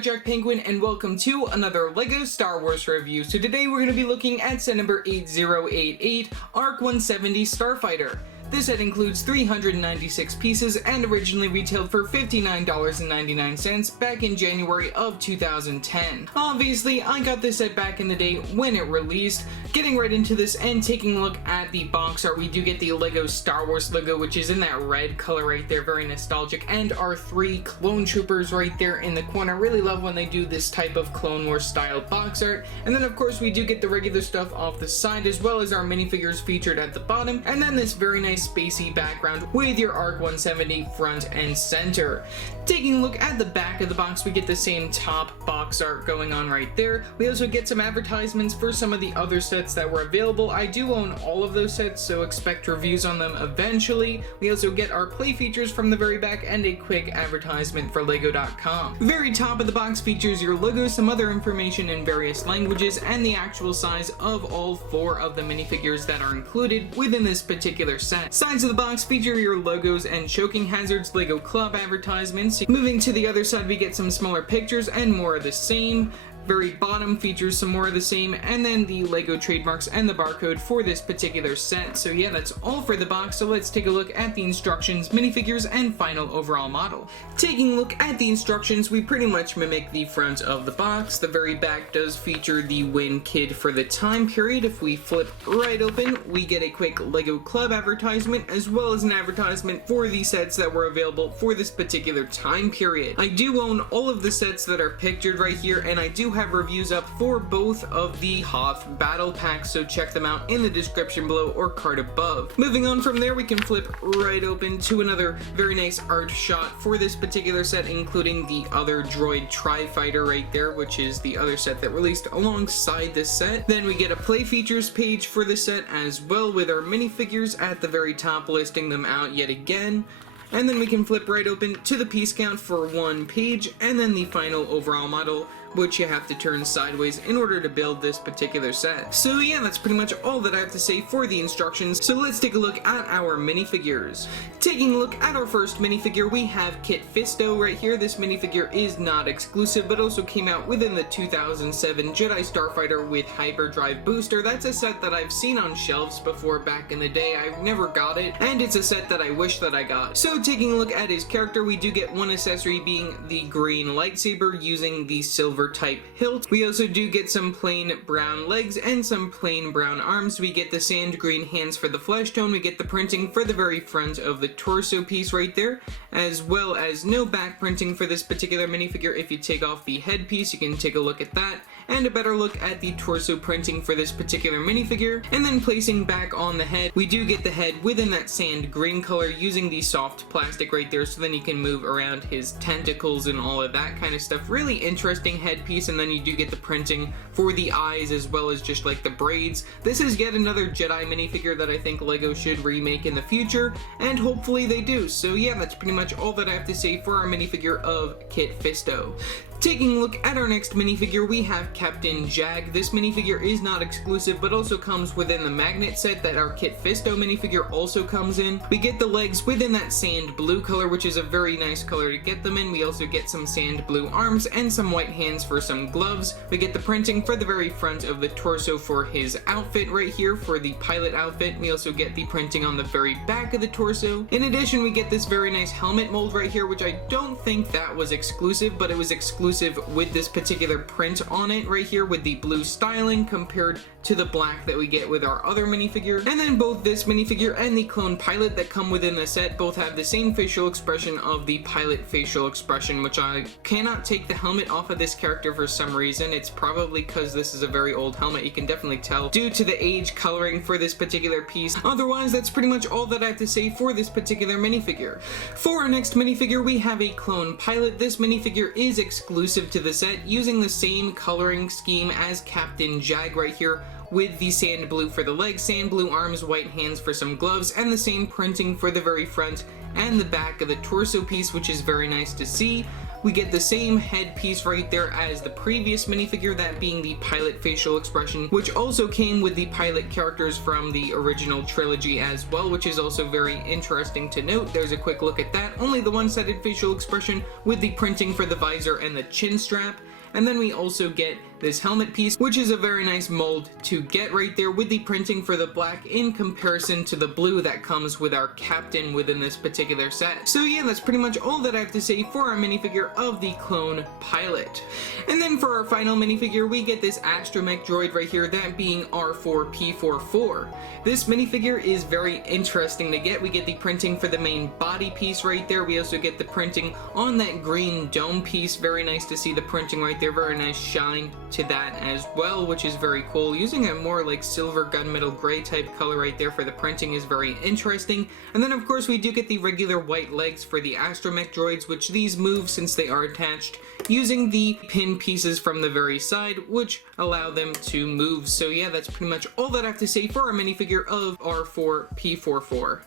Jack Penguin, and welcome to another LEGO Star Wars review. So today we're going to be looking at set number 8088, ARC-170 Starfighter. This set includes 396 pieces and originally retailed for $59.99 back in January of 2010. Obviously, I got this set back in the day when it released. Getting right into this and taking a look at the box art, we do get the LEGO Star Wars logo, which is in that red color right there, very nostalgic, and our 3 clone troopers right there in the corner. Really love when they do this type of Clone Wars style box art. And then of course we do get the regular stuff off the side, as well as our minifigures featured at the bottom, and then this very nice spacey background with your ARC-170 front and center. Taking a look at the back of the box, we get the same top box art going on right there. We also get some advertisements for some of the other sets that were available. I do own all of those sets, so expect reviews on them eventually. We also get our play features from the very back and a quick advertisement for Lego.com. Very top of the box features your logo, some other information in various languages, and the actual size of all 4 of the minifigures that are included within this particular set. Sides of the box feature your logos and choking hazards, Lego Club advertisements. Moving to the other side, we get some smaller pictures and more of the same. Very bottom features some more of the same, and then the LEGO trademarks and the barcode for this particular set. So yeah, that's all for the box, so let's take a look at the instructions, minifigures, and final overall model. Taking a look at the instructions, we pretty much mimic the front of the box. The very back does feature the win kid for the time period. If we flip right open, we get a quick LEGO Club advertisement, as well as an advertisement for the sets that were available for this particular time period. I do own all of the sets that are pictured right here, and I do have reviews up for both of the Hoth battle packs, so check them out in the description below or card above. Moving on from there, we can flip right open to another very nice art shot for this particular set, including the other droid Tri-Fighter right there, which is the other set that released alongside this set. Then we get a play features page for the set as well, with our minifigures at the very top listing them out yet again. And then we can flip right open to the piece count for 1 page, and then the final overall model, which you have to turn sideways in order to build this particular set. So yeah, that's pretty much all that I have to say for the instructions, so let's take a look at our minifigures. Taking a look at our first minifigure, we have Kit Fisto right here. This minifigure is not exclusive, but also came out within the 2007 Jedi Starfighter with Hyperdrive Booster. That's a set that I've seen on shelves before back in the day. I've never got it, and it's a set that I wish that I got. So taking a look at his character, we do get one accessory being the green lightsaber using the silver type hilt. We also do get some plain brown legs and some plain brown arms. We get the sand green hands for the flesh tone. We get the printing for the very front of the torso piece right there, as well as no back printing for this particular minifigure. If you take off the head piece, you can take a look at that, and a better look at the torso printing for this particular minifigure. And then placing back on the head, we do get the head within that sand green color using the soft plastic right there, so then you can move around his tentacles and all of that kind of stuff. Really interesting head piece. And then you do get the printing for the eyes, as well as just like the braids. This is yet another Jedi minifigure that I think LEGO should remake in the future, and hopefully they do. So yeah, that's pretty much all that I have to say for our minifigure of Kit Fisto. Taking a look at our next minifigure, we have Captain Jag. This minifigure is not exclusive, but also comes within the magnet set that our Kit Fisto minifigure also comes in. We get the legs within that sand blue color, which is a very nice color to get them in. We also get some sand blue arms and some white hands for some gloves. We get the printing for the very front of the torso for his outfit right here for the pilot outfit. We also get the printing on the very back of the torso. In addition, we get this very nice helmet mold right here, which I don't think that was exclusive, but it was exclusive with this particular print on it right here with the blue styling compared to the black that we get with our other minifigure. And then both this minifigure and the clone pilot that come within the set both have the same facial expression of the pilot facial expression, which I cannot take the helmet off of this character for some reason. It's probably because this is a very old helmet. You can definitely tell due to the age coloring for this particular piece. Otherwise, that's pretty much all that I have to say for this particular minifigure. For our next minifigure, we have a clone pilot. This minifigure is exclusive to the set, using the same coloring scheme as Captain Jag right here, with the sand blue for the legs, sand blue arms, white hands for some gloves, and the same printing for the very front and the back of the torso piece, which is very nice to see. we get the same headpiece right there as the previous minifigure, that being the pilot facial expression, which also came with the pilot characters from the original trilogy as well, which is also very interesting to note. There's a quick look at that. Only the one-sided facial expression with the printing for the visor and the chin strap. And then we also get this helmet piece, which is a very nice mold to get right there with the printing for the black in comparison to the blue that comes with our captain within this particular set. So yeah, that's pretty much all that I have to say for our minifigure of the clone pilot. And then for our final minifigure, we get this Astromech Droid right here, that being R4P44. This minifigure is very interesting to get. We get the printing for the main body piece right there. We also get the printing on that green dome piece. Very nice to see the printing right there. Very nice shine to that as well, which is very cool. Using a more like silver gunmetal gray type color right there for the printing is very interesting. And then of course we do get the regular white legs for the Astromech Droids, which these move since they are attached using the pin pieces from the very side, which allow them to move. So yeah, that's pretty much all that I have to say for our minifigure of R4P44.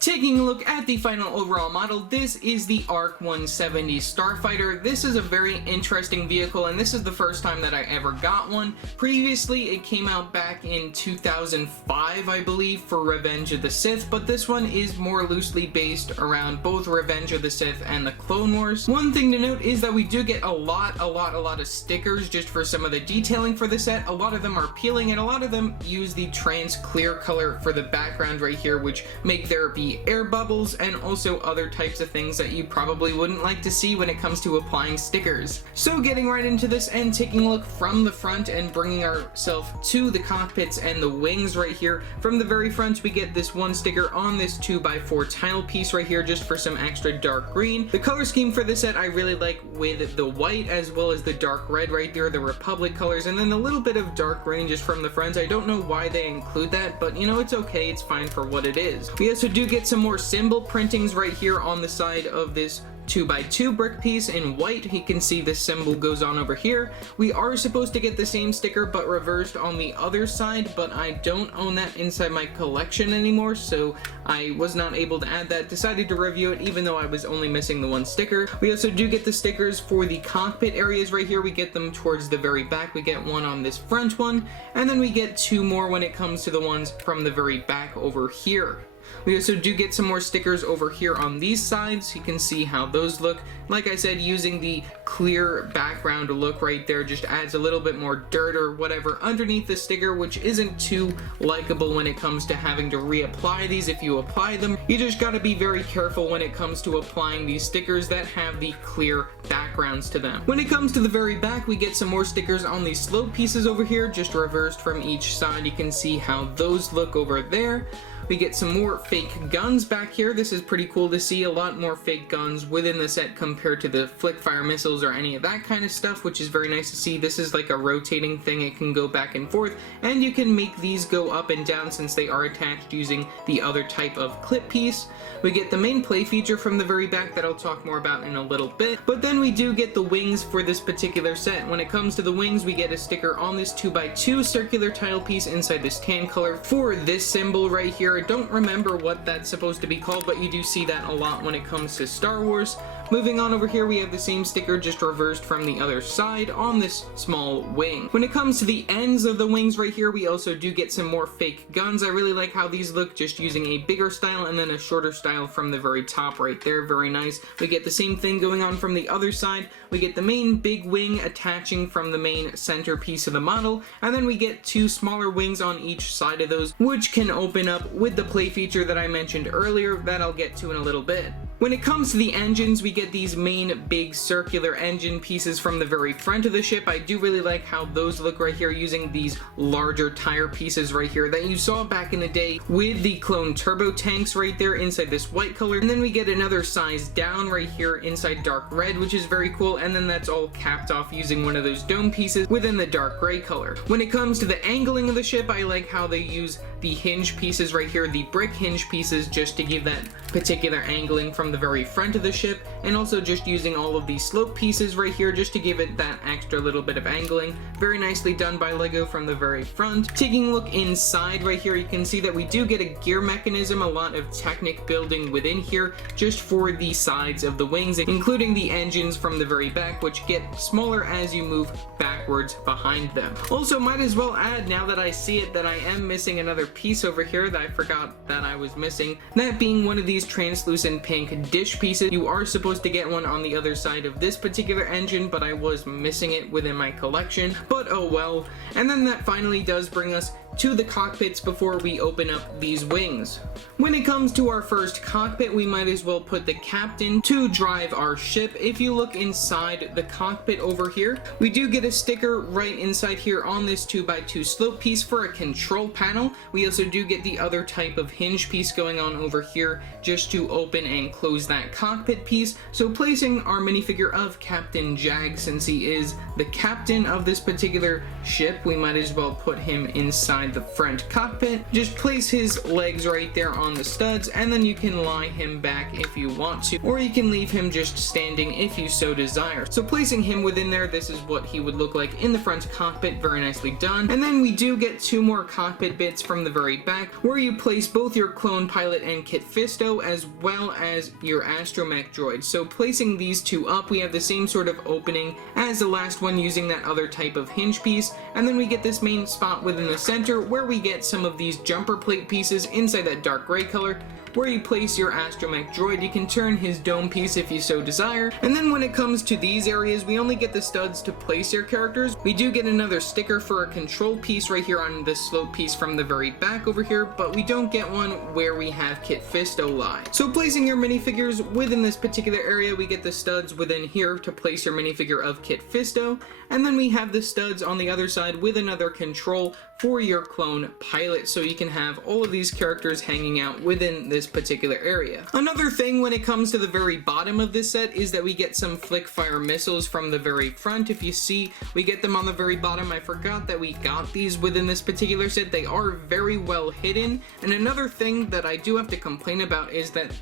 Taking a look at the final overall model, this is the ARC-170 Starfighter. This is a very interesting vehicle, and this is the first time that I ever got one. Previously, it came out back in 2005, I believe, for Revenge of the Sith, but this one is more loosely based around both Revenge of the Sith and the Clone Wars. One thing to note is that we do get a lot of stickers just for some of the detailing for the set. A lot of them are peeling, and a lot of them use the trans clear color for the background right here, which make there be air bubbles and also other types of things that you probably wouldn't like to see when it comes to applying stickers. So getting right into this and taking a look from the front and bringing ourselves to the cockpits and the wings right here. From the very front, we get this one sticker on this 2x4 tile piece right here, just for some extra dark green. The color scheme for this set I really like, with the white as well as the dark red right there, the Republic colors, and then a little bit of dark green just from the front. I don't know why they include that, but you know, it's okay, it's fine for what it is. We also do get some more symbol printings right here on the side of this 2x2 brick piece in white. You can see the symbol goes on over here. We are supposed to get the same sticker but reversed on the other side, but I don't own that inside my collection anymore, so I was not able to add that. Decided to review it even though I was only missing the one sticker. We also do get the stickers for the cockpit areas right here. We get them towards the very back. We get one on this front one, and then we get two more when it comes to the ones from the very back over here. We also do get some more stickers over here on these sides. You can see how those look. Like I said, using the clear background look right there just adds a little bit more dirt or whatever underneath the sticker, which isn't too likable when it comes to having to reapply these if you apply them. You just gotta be very careful when it comes to applying these stickers that have the clear backgrounds to them. When it comes to the very back, we get some more stickers on these slope pieces over here, just reversed from each side. You can see how those look over there. We get some more fake guns back here. This is pretty cool to see. A lot more fake guns within the set compared to the flick fire missiles or any of that kind of stuff, which is very nice to see. This is like a rotating thing. It can go back and forth, and you can make these go up and down since they are attached using the other type of clip piece. We get the main play feature from the very back that I'll talk more about in a little bit, but then we do get the wings for this particular set. When it comes to the wings, we get a sticker on this 2x2 circular tile piece inside this tan color for this symbol right here. I don't remember what that's supposed to be called, but you do see that a lot when it comes to Star Wars. Moving on over here, we have the same sticker just reversed from the other side on this small wing. When it comes to the ends of the wings right here, we also do get some more fake guns. I really like how these look, just using a bigger style and then a shorter style from the very top right there. Very nice. We get the same thing going on from the other side. We get the main big wing attaching from the main center piece of the model, and then we get two smaller wings on each side of those, which can open up with the play feature that I mentioned earlier that I'll get to in a little bit. When it comes to the engines, we get these main big circular engine pieces from the very front of the ship. I do really like how those look right here, using these larger tire pieces right here that you saw back in the day with the clone turbo tanks right there inside this white color. And then we get another size down right here inside dark red, which is very cool, and then that's all capped off using one of those dome pieces within the dark gray color. When it comes to the angling of the ship, I like how they use the hinge pieces right here, the brick hinge pieces, just to give that particular angling from the very front of the ship, and also just using all of these slope pieces right here just to give it that extra little bit of angling. Very nicely done by LEGO from the very front. Taking a look inside right here, you can see that we do get a gear mechanism, a lot of Technic building within here just for the sides of the wings, including the engines from the very back, which get smaller as you move backwards behind them. Also, might as well add, now that I see it, that I am missing another piece over here that I forgot that I was missing, that being one of these translucent pink dish pieces. You are supposed to get one on the other side of this particular engine, but I was missing it within my collection, but oh well. And then that finally does bring us to the cockpits before we open up these wings. When it comes to our first cockpit, we might as well put the captain to drive our ship. If you look inside the cockpit over here, we do get a sticker right inside here on this 2x2 slope piece for a control panel. We also do get the other type of hinge piece going on over here just to open and close that cockpit piece. So placing our minifigure of Captain Jag, since he is the captain of this particular ship, we might as well put him inside the front cockpit. Just place his legs right there on the studs, and then you can lie him back if you want to, or you can leave him just standing if you so desire. So placing him within there, this is what he would look like in the front cockpit. Very nicely done. And then we do get two more cockpit bits from the very back, where you place both your clone pilot and Kit Fisto, as well as your Astromech Droid. So placing these two up, we have the same sort of opening as the last one using that other type of hinge piece, and then we get this main spot within the center where we get some of these jumper plate pieces inside that dark gray color, where you place your Astromech Droid. You can turn his dome piece if you so desire. And then when it comes to these areas, we only get the studs to place your characters. We do get another sticker for a control piece right here on the slope piece from the very back over here, but we don't get one where we have Kit Fisto lie. So placing your minifigures within this particular area, we get the studs within here to place your minifigure of Kit Fisto, and then we have the studs on the other side with another control for your clone pilot, so you can have all of these characters hanging out within this particular area. Another thing when it comes to the very bottom of this set is that we get some flick fire missiles from the very front. If you see, we get them on the very bottom. I forgot that we got these within this particular set. They are very well hidden. And another thing that I do have to complain about is that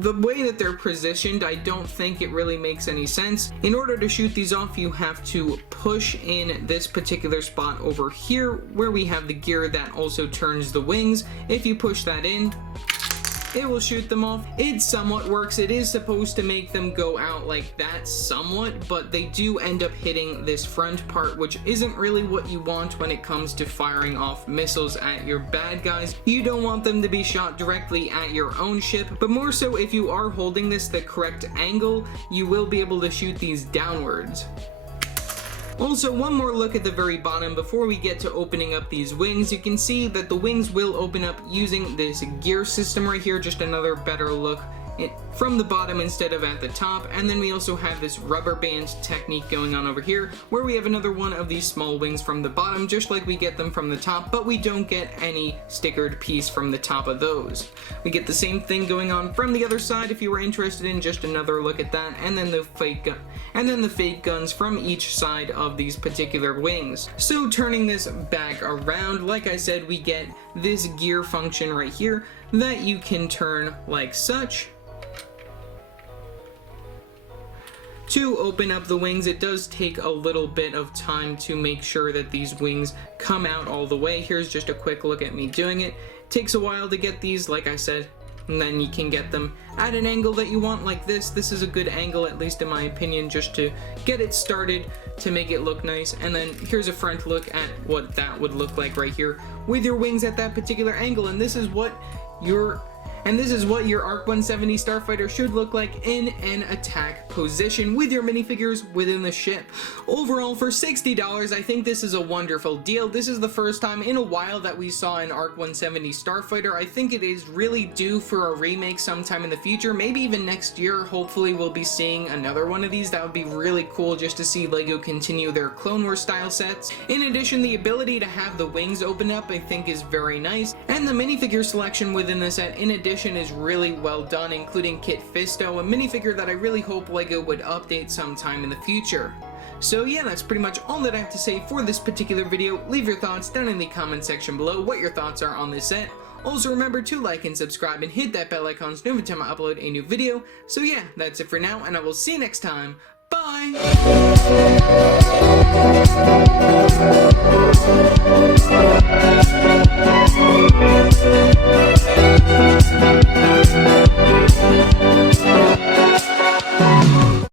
the way that they're positioned, I don't think it really makes any sense. In order to shoot these off, you have to push in this particular spot over here where we have the gear that also turns the wings. If you push that in, it will shoot them off. It somewhat works. It is supposed to make them go out like that somewhat, but they do end up hitting this front part, which isn't really what you want when it comes to firing off missiles at your bad guys. You don't want them to be shot directly at your own ship, but more so if you are holding this the correct angle, you will be able to shoot these downwards. Also, one more look at the very bottom before we get to opening up these wings. You can see that the wings will open up using this gear system right here, just another better look from the bottom instead of at the top. And then we also have this rubber band technique going on over here, where we have another one of these small wings from the bottom, just like we get them from the top, but we don't get any stickered piece from the top of those. We get the same thing going on from the other side if you were interested in just another look at that, and then the fake guns from each side of these particular wings. So turning this back around, like I said, we get this gear function right here that you can turn like such to open up the wings. It does take a little bit of time to make sure that these wings come out all the way. Here's just a quick look at me doing it. It takes a while to get these, like I said, and then you can get them at an angle that you want like this. This is a good angle, at least in my opinion, just to get it started to make it look nice. And then here's a front look at what that would look like right here with your wings at that particular angle. And this is what your ARC-170 Starfighter should look like in an attack position with your minifigures within the ship. Overall, for $60, I think this is a wonderful deal. This is the first time in a while that we saw an ARC-170 Starfighter. I think it is really due for a remake sometime in the future, maybe even next year. Hopefully we'll be seeing another one of these. That would be really cool, just to see LEGO continue their Clone Wars style sets. In addition, the ability to have the wings open up I think is very nice, and the minifigure selection within the set in addition is really well done, including Kit Fisto, a minifigure that I really hope LEGO would update sometime in the future. So yeah, that's pretty much all that I have to say for this particular video. Leave your thoughts down in the comment section below, what your thoughts are on this set. Also remember to like and subscribe and hit that bell icon so every time I upload a new video. So yeah, that's it for now, and I will see you next time. Bye!